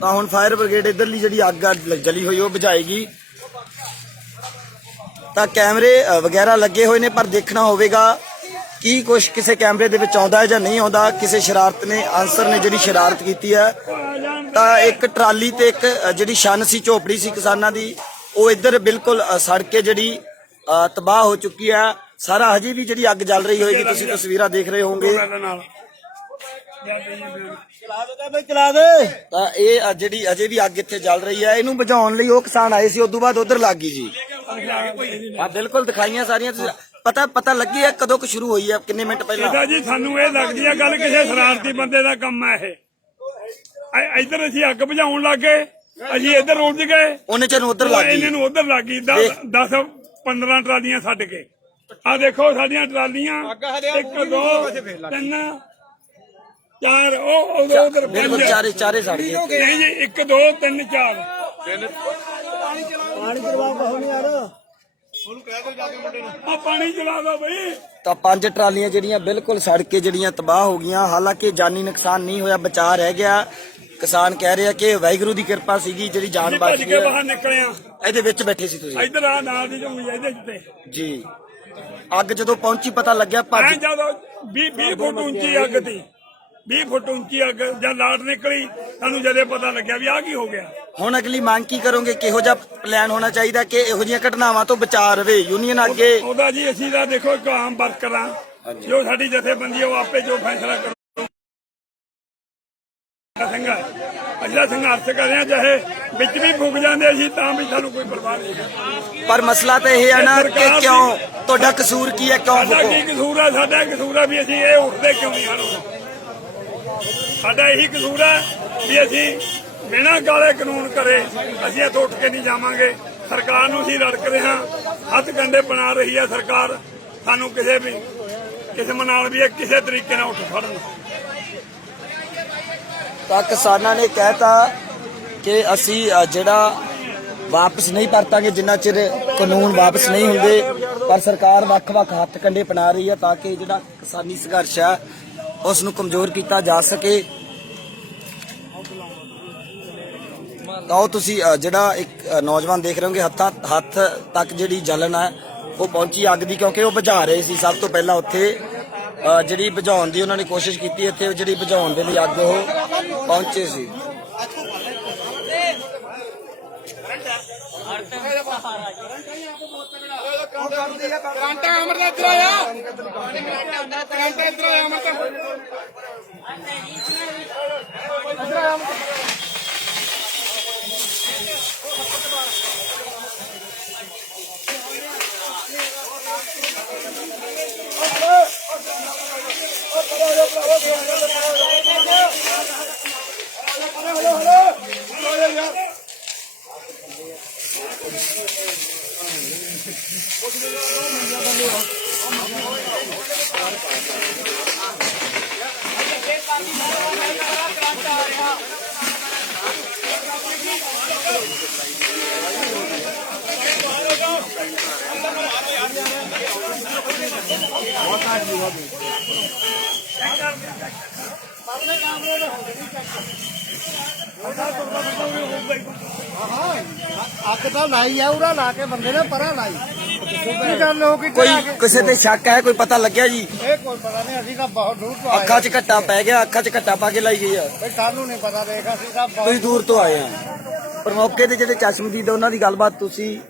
ਤਾਂ ਹੁਣ ਫਾਇਰ ਬ੍ਰਿਗੇਡ ਇਧਰਲੀ ਜਿਹੜੀ ਅੱਗ ਜਲੀ ਹੋਈ ਉਹ ਬੁਝਾਏਗੀ। ਤਾਂ ਕੈਮਰੇ ਵਗੈਰਾ ਲੱਗੇ ਹੋਏ ਨੇ, ਪਰ ਦੇਖਣਾ ਹੋਵੇਗਾ ਕੀ ਕੁਛ ਕਿਸੇ ਕੈਮਰੇ ਦੇ ਵਿੱਚ ਆਉਂਦਾ ਹੈ ਜਾਂ ਨਹੀਂ ਆਉਂਦਾ। ਕਿਸੇ ਸ਼ਰਾਰਤ ਨੇ, ਅਨਸਰ ਨੇ ਜਿਹੜੀ ਸ਼ਰਾਰਤ ਕੀਤੀ ਹੈ। ਤਾਂ ਇੱਕ ਟਰਾਲੀ ਤੇ ਇੱਕ ਜਿਹੜੀ ਛੰਨ ਸੀ, ਝੋਪੜੀ ਸੀ ਕਿਸਾਨਾਂ ਦੀ, ਉਹ ਇੱਧਰ ਬਿਲਕੁਲ ਸੜ ਕੇ ਜਿਹੜੀ ਤਬਾਹ ਹੋ ਚੁੱਕੀ ਹੈ। ਸਾਰਾ ਹਜੇ ਵੀ ਜਿਹੜੀ ਅੱਗ ਜਲ ਰਹੀ ਹੋਏਗੀ, ਤੁਸੀਂ ਤਸਵੀਰਾਂ ਦੇਖ ਰਹੇ ਹੋਵੋਗੇ। ਤਾਂ ਇਹ ਜਿਹੜੀ ਅਜੇ ਵੀ ਅੱਗ ਇੱਥੇ ਜਲ ਰਹੀ ਹੈ, ਇਹਨੂੰ ਬੁਝਾਉਣ ਲਈ ਉਹ ਕਿਸਾਨ ਆਏ ਸੀ, ਉਦੋਂ ਬਾਅਦ ਉਧਰ ਲੱਗ ਗਈ ਜੀ। ਹਾਂ ਬਿਲਕੁਲ ਦਿਖਾਈਆਂ ਸਾਰੀਆਂ। ਪਤਾ ਲੱਗੀ ਹੈ ਕਦੋਂ ਕੁ ਸ਼ੁਰੂ ਹੋਈ ਹੈ, ਕਿੰਨੇ ਮਿੰਟ ਪਹਿਲਾਂ? ਜੀ ਸਾਨੂੰ ਇਹ ਲੱਗਦੀ ਹੈ ਗੱਲ ਕਿਸੇ ਸ਼ਰਾਰਤੀ ਬੰਦੇ ਦਾ ਕੰਮ ਹੈ ਇਹ। ਇੱਧਰ ਅਸੀਂ ਅੱਗ ਬੁਝਾਉਣ ਲੱਗ ਗਏ, ਅਸੀਂ ਇੱਧਰ ਰੁੱਝ ਗਏ, ਉਹਨੇ ਚਿਰ ਉਧਰ ਲੱਗ ਗਈ, ਇਹਨਾਂ ਨੂੰ ਉਧਰ ਲੱਗ ਗਈ। 10-15 ਟਰਾਲੀਆਂ ਛੱਡ ਕੇ ਆ ਦੇਖੋ ਸਾਡੀਆਂ ਟਰਾਲੀਆਂ 1 2 3 4 ਉਹ ਉਧਰ ਬਿਲਕੁਲ ਚਾਰੇ ਸੜ ਗਏ। ਨਹੀਂ ਜੀ 1 2 3 4 ਪਾਣੀ ਚਲਵਾ ਪਾਉ ਨਹੀਂ ਯਾਰ, ਆ ਪਾਣੀ ਚਲਾ ਦੋ ਬਈ। ਤਾਂ 5 ਟਰਾਲੀਆਂ ਜਿਹੜੀਆਂ ਬਿਲਕੁਲ ਸੜ ਕੇ ਜਿਹੜੀਆਂ ਤਬਾਹ ਹੋ ਗਈਆਂ। ਹਾਲਾਂਕਿ ਜਾਨੀ ਨੁਕਸਾਨ ਨਹੀਂ ਹੋਇਆ, ਬਚਾ ਰਹਿ ਗਿਆ। ਕਿਸਾਨ ਕਹਿ ਰਹੇ ਆ ਕਿ ਵਾਹਿਗੁਰੂ ਦੀ ਕਿਰਪਾ ਸੀਗੀ ਜਿਹੜੀ ਜਾਨ ਬਚ ਭੱਜ ਗਈ। ਕੇ ਬਾਹਰ ਨਿਕਲੇ ਆ, ਇਹਦੇ ਵਿੱਚ ਬੈਠੇ ਸੀ ਤੁਸੀਂ? ਇੱਧਰ ਆ ਨਾਲ ਦੀ ਝੁੰਗੀ ਇਹਦੇ ਉੱਤੇ ਜੀ। ਅੱਗ ਜਦੋਂ ਪਹੁੰਚੀ ਪਤਾ ਲੱਗਿਆ ਭੱਜ। ਜਦੋਂ 20 ਫੁੱਟ ਉੱਚੀ ਅੱਗ ਤੀ, 20 ਫੁੱਟ ਉੱਚੀ ਅੱਗ ਜਦ ਲਾਟ ਨਿਕਲੀ, ਸਾਨੂੰ ਜਦੇ ਪਤਾ ਲੱਗਿਆ ਵੀ ਆਹ ਕੀ ਹੋ ਗਿਆ। ਹੁਣ ਅਗਲੀ ਮੰਗ ਕੀ ਕਰੋਗੇ? ਕਿਹੋ ਜਿਹਾ ਪਲਾਨ ਹੋਣਾ ਚਾਹੀਦਾ ਕਿ ਇਹੋ ਜਿਹੀਆਂ ਘਟਨਾਵਾਂ ਤੋਂ ਬਚਾ ਰਵੇ ਯੂਨੀਅਨ ਅੱਗੇ? ਉਹਦਾ ਜੀ ਅਸੀਂ ਤਾਂ ਦੇਖੋ ਇੱਕ ਆਮ ਵਰਕਰ ਆ, ਜੋ ਸਾਡੀ ਜਥੇਬੰਦੀ ਉਹ ਆਪੇ ਜੋ ਫੈਸਲਾ ਕਰੂ। ਅਸੀਂ ਸੰਘਰਸ਼ ਕਰ ਰਹੇ ਹਾਂ, ਚਾਹੇ ਵਿੱਚ ਵੀ ਫੁੱਕ ਜਾਂਦੇ ਸੀ ਤਾਂ ਵੀ ਸਾਨੂੰ ਕੋਈ ਪਰਵਾਹ ਨਹੀਂ। ਪਰ ਮਸਲਾ ਤਾਂ ਇਹ ਹੈ ਨਾ ਕਿ ਕਿਉਂ ਤੁਹਾਡਾ ਕਸੂਰ ਕੀ ਹੈ, ਕਿਉਂ ਸਾਡਾ ਫੁੱਕੋ? ਕੀ ਕਸੂਰ ਆ? ਸਾਡਾ ਕਸੂਰ ਆ ਵੀ ਅਸੀਂ ਇਹ ਉੱਠਦੇ ਕਿਉਂ ਨਹੀਂ ਹਨ। ਸਾਡਾ ਇਹੀ ਕਸੂਰ ਹੈ ਵੀ ਅਸੀਂ ਬਿਨਾਂ ਗਾਲੇ ਕਾਨੂੰਨ ਕਰੇ ਅਸੀਂ ਇੱਥੋਂ ਉੱਠ ਕੇ ਨਹੀਂ ਜਾਵਾਂਗੇ। ਸਰਕਾਰ ਨੂੰ ਅਸੀਂ ਰੜਕ ਰਹੇ ਹਾਂ, ਹੱਥ ਕੰਡੇ ਬਣਾ ਰਹੀ ਹੈ ਸਰਕਾਰ। ਸਾਨੂੰ ਕਿਸੇ ਨਾਲ ਵੀ ਇਹ ਕਿਸੇ ਤਰੀਕੇ ਨਾਲ ਉੱਠ ਖੜਨ। ਤਾਂ ਕਿਸਾਨਾਂ ਨੇ ਕਹਿਤਾ ਕਿ ਅਸੀਂ ਜਿਹੜਾ ਵਾਪਸ ਨਹੀਂ ਪਰਤਾਂਗੇ ਜਿੰਨਾ ਚਿਰ ਕਾਨੂੰਨ ਵਾਪਸ ਨਹੀਂ ਹੁੰਦੇ। ਪਰ ਸਰਕਾਰ ਵੱਖ-ਵੱਖ ਹੱਥ ਕੰਡੇ ਬਣਾ ਰਹੀ ਹੈ ਤਾਂ ਕਿ ਜਿਹੜਾ ਕਿਸਾਨੀ ਸੰਘਰਸ਼ ਹੈ ਉਸ ਨੂੰ ਕਮਜ਼ੋਰ ਕੀਤਾ ਜਾ ਸਕੇ। ਤਾਂ ਉਹ ਤੁਸੀਂ ਜਿਹੜਾ ਇੱਕ ਨੌਜਵਾਨ ਦੇਖ ਰਹੇ ਹੋਗੇ ਹੱਥ ਤੱਕ ਜਿਹੜੀ ਜਲਨ ਹੈ ਉਹ ਪਹੁੰਚੀ ਅੱਗ ਦੀ, ਕਿਉਂਕਿ ਉਹ ਬੁਝਾ ਰਹੇ ਸੀ। ਸਭ ਤੋਂ ਪਹਿਲਾਂ ਉੱਥੇ ਜਿਹੜੀ ਬੁਝਾਉਣ ਦੀ ਉਹਨਾਂ ਨੇ ਕੋਸ਼ਿਸ਼ ਕੀਤੀ, ਇੱਥੇ ਜਿਹੜੀ ਬੁਝਾਉਣ ਦੇ ਲਈ ਅੱਗ ਉਹ ਪਹੁੰਚੇ ਸੀ। ਅੱਗ ਤਾਂ ਲਾਈ ਆ, ਉਰਾ ਲਾ ਕੇ ਬੰਦੇ ਨੇ ਪਰਾਂ ਲਾਈ। ਕੀ ਗੱਲ ਹੋ ਗਈ? ਕੋਈ ਕਿਸੇ ਤੇ ਸ਼ੱਕ ਹੈ? ਕੋਈ ਪਤਾ ਲੱਗਿਆ ਜੀ? ਇਹ ਕੋਈ ਪਤਾ ਨਹੀਂ, ਅਸੀਂ ਤਾਂ ਬਹੁਤ ਦੂਰ ਤੋਂ ਆਏ। ਅੱਖਾਂ 'ਚ ਘੱਟਾ ਪੈ ਗਿਆ, ਅੱਖਾਂ 'ਚ ਘੱਟਾ ਪਾ ਕੇ ਲਾਈ ਗਈ ਆ। ਬਈ ਸਾਨੂੰ ਨਹੀਂ ਪਤਾ, ਦੇਖ ਅਸੀਂ ਤਾਂ ਬਹੁਤ ਤੁਸੀਂ ਦੂਰ ਤੋਂ ਆਏ ਆ। ਪਰ ਮੌਕੇ ਤੇ ਜਿਹੜੇ ਚਸ਼ਮਦੀਦ ਆ ਉਹਨਾਂ ਦੀ ਗੱਲਬਾਤ ਤੁਸੀਂ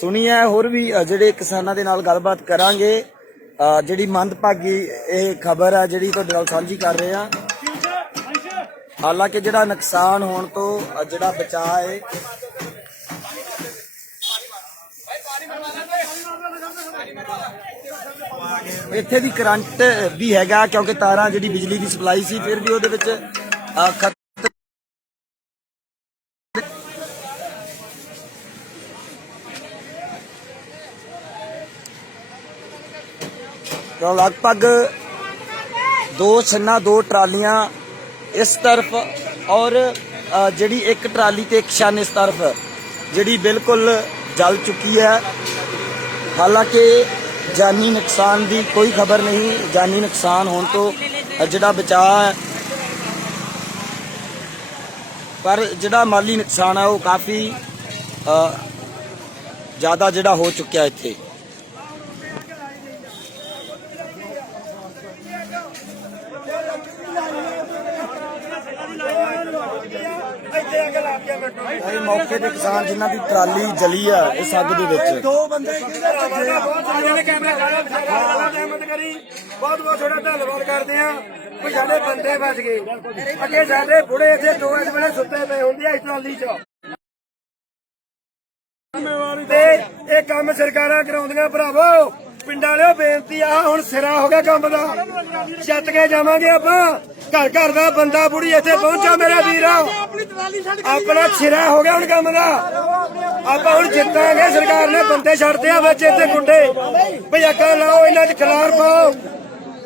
ਸੁਣੀ ਹੈ। ਹੋਰ ਵੀ ਜਿਹੜੇ ਕਿਸਾਨਾਂ ਦੇ ਨਾਲ ਗੱਲਬਾਤ ਕਰਾਂਗੇ। ਜਿਹੜੀ ਮੰਦਭਾਗੀ ਇਹ ਖਬਰ ਹੈ ਜਿਹੜੀ ਤੁਹਾਡੇ ਨਾਲ ਸਾਂਝੀ ਕਰ ਰਹੇ ਆ। ਹਾਲਾਂਕਿ ਜਿਹੜਾ ਨੁਕਸਾਨ ਹੋਣ ਤੋਂ ਜਿਹੜਾ ਬਚਾਅ ਹੈ ਇੱਥੇ ਦੀ ਕਰੰਟ ਵੀ ਹੈਗਾ, ਕਿਉਂਕਿ ਤਾਰਾਂ ਜਿਹੜੀ ਬਿਜਲੀ ਦੀ ਸਪਲਾਈ ਸੀ ਫਿਰ ਵੀ ਉਹਦੇ ਵਿੱਚ ਲਗਭਗ 2 ਛੰਨਾ 2 ਟਰਾਲੀਆਂ ਇਸ ਤਰਫ ਔਰ ਜਿਹੜੀ ਇੱਕ ਟਰਾਲੀ ਤੇ ਇੱਕ ਛੰਨ ਇਸ ਤਰਫ ਜਿਹੜੀ ਬਿਲਕੁਲ ਜਲ ਚੁੱਕੀ ਹੈ। ਹਾਲਾਂਕਿ ਜਾਨੀ ਨੁਕਸਾਨ ਦੀ ਕੋਈ ਖਬਰ ਨਹੀਂ। ਜਾਨੀ ਨੁਕਸਾਨ ਹੋਣ ਤੋਂ ਜਿਹੜਾ ਬਚਾਅ ਹੈ, ਪਰ ਜਿਹੜਾ ਮਾਲੀ ਨੁਕਸਾਨ ਹੈ ਉਹ ਕਾਫੀ ਜ਼ਿਆਦਾ ਜਿਹੜਾ ਹੋ ਚੁੱਕਿਆ ਇੱਥੇ। ਇਹ ਮੌਕੇ ਤੇ ਕਿਸਾਨ ਜਿਨ੍ਹਾਂ ਦੀ ਟਰਾਲੀ ਜਲੀ ਆ ਇਸ ਅੱਗ ਦੇ ਵਿੱਚ। 2 ਬੰਦੇ ਜਿਹਨੇ ਕੈਮਰਾ ਕਰੀ, ਬਹੁਤ ਬਹੁਤ ਥੋੜਾ ਧੰਨਵਾਦ ਕਰਦੇ ਆ ਕਿ ਸਾਡੇ ਬੰਦੇ ਬਚ ਗਏ। ਅੱਗੇ ਸਾਡੇ ਬੁੜੇ ਇੱਥੇ 2 ਇਸ ਵੇਲੇ ਸੁੱਤੇ ਪਏ ਹੁੰਦੇ ਆ ਇਸ ਟਰਾਲੀ 'ਚ। ਤੇ ਇਹ ਕੰਮ ਸਰਕਾਰਾਂ ਕਰਾਉਂਦੀਆਂ ਭਰਾਵੋ। ਪਿੰਡਾਂ ਵਾਲਿਓ ਬੇਨਤੀ ਆ, ਹੁਣ ਸਿਰਾ ਹੋ ਗਿਆ ਕੰਮ ਦਾ। ਛੱਤ ਕੇ ਜਾਵਾਂਗੇ ਆਪਾਂ। ਘਰ ਘਰ ਦਾ ਬੰਦਾ ਬੁੜੀ ਇੱਥੇ ਪਹੁੰਚਾ ਮੇਰਾ ਵੀਰ। ਆਪਣਾ ਸਿਰਾ ਹੋ ਗਿਆ ਹੁਣ ਕੰਮ ਦਾ। ਆਪਾਂ ਹੁਣ ਜਿੱਤਾਂਗੇ। ਸਰਕਾਰ ਨੇ ਬੰਦੇ ਛੱਡਦੇ ਆ ਵਿੱਚ ਇੱਥੇ ਗੁੰਡੇ। ਭਈ ਅੱਗਾਂ ਲਾਓ, ਇਹਨਾਂ 'ਚ ਖਿਲਾਰ ਪਾਓ।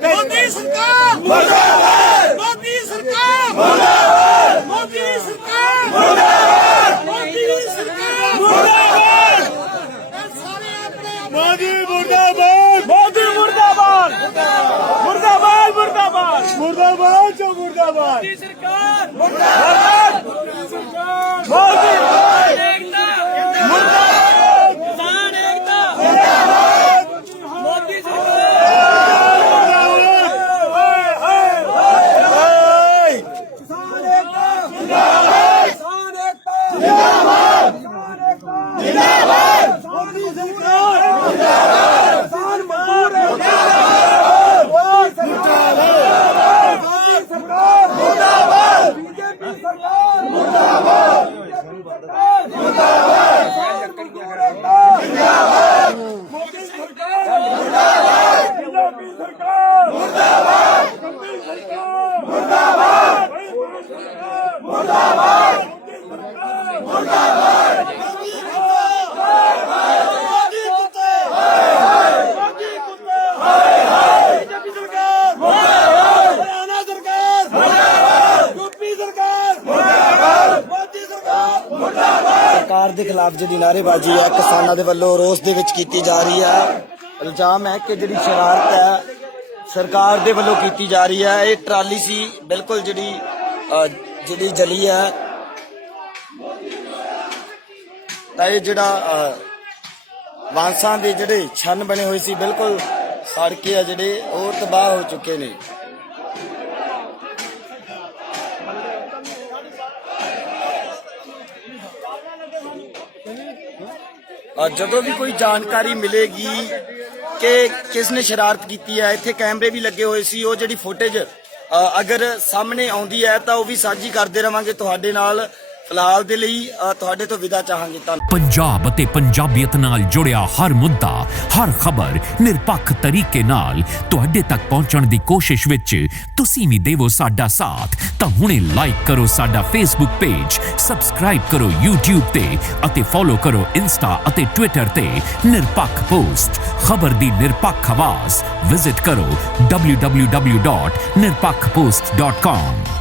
ਮੋਦੀ ਸਰਕਾਰ ਮੁਰਦਾਬਾਦ, ਮੋਦੀ ਸਰਕਾਰ ਮੁਰਦਾਬਾਦ, ਮੋਦੀ ਸਰਕਾਰ ਮੁਰਦਾਬਾਦ, ਮੋਦੀ ਸਰਕਾਰ ਮੁਰਦਾਬਾਦ, ਮੋਦੀ ਮੁਰਦਾਬਾਦ, ਮੋਦੀ ਮੁਰਦਾਬਾਦ, ਮੁਰਦਾਬਾਦ, ਮੁਰਦਾਬਾਦ, ਮੁਰਦਾਬਾਦ ਜੋ ਮੁਰਦਾਬਾਦ, ਮੋਦੀ ਸਰਕਾਰ ਮੁਰਦਾਬਾਦ, ਮੋਦੀ ਸਰਕਾਰ ਮੁਰਦਾਬਾਦ, ਏਕਤਾ ਮੁਰਦਾਬਾਦ, ਕਿਸਾਨ ਏਕਤਾ ਮੁਰਦਾਬਾਦ, ਮੋਦੀ ਸਰਕਾਰ ਦੇ ਖਿਲਾਫ ਜਿਹੜੀ ਨਾਅਰੇਬਾਜ਼ੀ ਹੈ ਕਿਸਾਨਾਂ ਦੇ ਵੱਲੋਂ ਰੋਸ ਦੇ ਵਿੱਚ ਕੀਤੀ ਜਾ ਰਹੀ ਹੈ। ਇਲਜ਼ਾਮ ਹੈ ਕਿ ਜਿਹੜੀ ਸ਼ਰਾਰਤ ਹੈ ਸਰਕਾਰ ਦੇ ਵੱਲੋਂ ਕੀਤੀ ਜਾ ਰਹੀ ਹੈ। ਇਹ ਟਰਾਲੀ ਸੀ ਬਿਲਕੁਲ ਜਿਹੜੀ ਜਲੀ ਹੈ, ਤਾਂ ਇਹ ਜਿਹੜਾ ਵਾਂਸਾਂ ਦੇ ਜਿਹੜੇ ਛੰਨ ਬਣੇ ਹੋਏ ਸੀ ਬਿਲਕੁਲ ਸੜ ਕੇ ਆ ਜਿਹੜੇ ਉਹ ਤਬਾਹ ਹੋ ਚੁੱਕੇ ਨੇ। ਜਦੋਂ ਵੀ ਕੋਈ ਜਾਣਕਾਰੀ ਮਿਲੇਗੀ ਕਿ ਕਿਸ ਨੇ ਸ਼ਰਾਰਤ ਕੀਤੀ ਹੈ, ਇੱਥੇ ਕੈਮਰੇ ਵੀ ਲੱਗੇ ਹੋਏ ਸੀ, ਉਹ ਜਿਹੜੀ ਫੁਟੇਜ ਅਗਰ ਸਾਹਮਣੇ ਆਉਂਦੀ ਹੈ ਤਾਂ ਉਹ ਵੀ ਸਾਂਝੀ ਕਰਦੇ ਰਵਾਂਗੇ ਤੁਹਾਡੇ ਨਾਲ। ਫਿਲਹਾਲ ਦੇ ਲਈ ਤੁਹਾਡੇ ਤੋਂ ਵਿਦਾ ਚਾਹਾਂਗੇ। ਪੰਜਾਬ ਅਤੇ ਪੰਜਾਬੀਅਤ ਨਾਲ ਜੁੜਿਆ ਹਰ ਮੁੱਦਾ, ਹਰ ਖਬਰ ਨਿਰਪੱਖ ਤਰੀਕੇ ਨਾਲ ਤੁਹਾਡੇ ਤੱਕ ਪਹੁੰਚਣ ਦੀ ਕੋਸ਼ਿਸ਼ ਵਿੱਚ ਤੁਸੀਂ ਵੀ ਦੇਵੋ ਸਾਡਾ ਸਾਥ। ਤਾਂ ਹੁਣੇ ਲਾਈਕ ਕਰੋ ਸਾਡਾ ਫੇਸਬੁੱਕ ਪੇਜ, ਸਬਸਕ੍ਰਾਈਬ ਕਰੋ YouTube ਤੇ ਅਤੇ ਫੋਲੋ ਕਰੋ ਇੰਸਟਾ ਅਤੇ ਟਵਿੱਟਰ ਤੇ ਨਿਰਪੱਖ ਪੋਸਟ। ਖਬਰ ਦੀ ਨਿਰਪੱਖ ਆਵਾਜ਼ ਵਿਜ਼ਿਟ ਕਰੋ www.nirpakhpost.com।